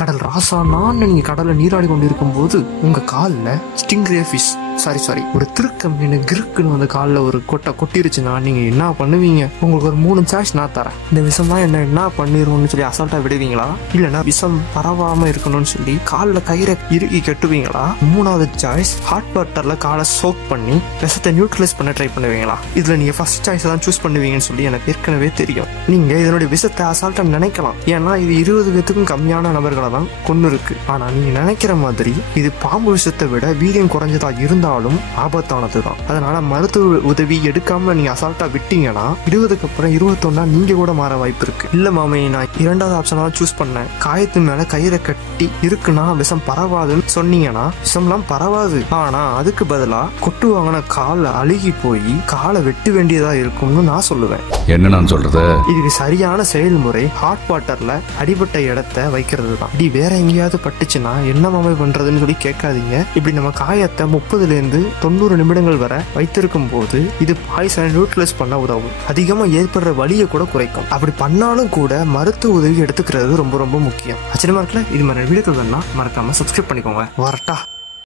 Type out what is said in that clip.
கடல் ராசானான்னு நீங்க கடல்ல நீராடி கொண்டு இருக்கும் போது உங்க காலில் ஸ்டிங்ரே ஃபிஷ் சாரி ஒரு திருக்க மீன் கிறுக்குன்னு வந்து காலில் ஒரு கொட்டிருச்சுன்னா நீங்க என்ன பண்ணுவீங்க? உங்களுக்கு ஒரு 3 சாய்ஸ் நான் தரேன். இந்த விஷம்லாம் என்ன பண்ணிடுவோம்னு சொல்லி அசால்ட்டா விடுவீங்களா? இல்லைன்னா விஷம் பரவாம இருக்கணும்னு சொல்லி காலில் கயிறை இறுக்கி கட்டுவீங்களா? 3வது சாய்ஸ் ஹாட் வாட்டர்ல காலை சோக் பண்ணி விஷத்தை நியூட்ரலைஸ் பண்ண ட்ரை பண்ணுவீங்களா? இதுல நீங்க ஃபர்ஸ்ட் சாய்ஸ் தான் சூஸ் பண்ணுவீங்கன்னு சொல்லி எனக்கு ஏற்கனவே தெரியும். நீங்க இதனுடைய விஷத்தை அசால்ட்டா நினைக்கலாம், ஏன்னா இது 20 பேத்துக்கும் கம்மியான நபர்களை தான் கொண்டு இருக்கு. ஆனா நீங்க நினைக்கிற மாதிரி இது பாம்பு விஷத்தை விட வீரியம் குறைஞ்சதா இருந்தாலும் ஆபத்தானதுதான். அதனால மருத்துவ உதவி எடுக்காம நீங்க அசால்ட்டா விட்டீங்கன்னா 20க்கு அப்புறம் 21 நீங்க கூட மாற வாய்ப்பு இருக்கு. இல்ல மாமே, நான் 2வது ஆப்ஷனா சூஸ் பண்ணேன், காயத்து மேல கயிறை கட்டி இருக்குன்னா விஷம் பரவாதுன்னு சொன்னீங்கன்னா விஷம்லாம் பரவாது. ஆனா அதுக்கு பதிலா கொட்டு வாங்கின காலை அழுகி போய் காலை வெட்ட வேண்டியதா இருக்கும்னு நான் சொல்லுவேன். என்ன நான் சொல்றது? இதுக்கு சரியான செயல்முறை ஹாட் வாட்டர்ல அடிபட்ட இடத்தை வைக்கிறது தான். இப்படி வேற எங்கேயாவது பட்டுச்சுன்னா என்ன மாமே பண்றதுன்னு சொல்லி கேட்காதீங்க. இப்படி நம்ம காயத்தை 30 இருந்து 90 நிமிடங்கள் வரை வைத்திருக்கும் போது இது பாய்சனை நியூட்ரலைஸ் பண்ண உதவும். அதிகமா ஏற்படுற வலியை கூட குறைக்கும். அப்படி பண்ணாலும் கூட மருத்துவ உதவி எடுத்துக்கிறது ரொம்ப ரொம்ப முக்கியம். ஆச்சரியமா இருக்குல்ல? இது மாதிரி வீடியோக்கள் வேணா மறக்காம சப்ஸ்கிரைப் பண்ணிக்கோங்க. வரட்டா.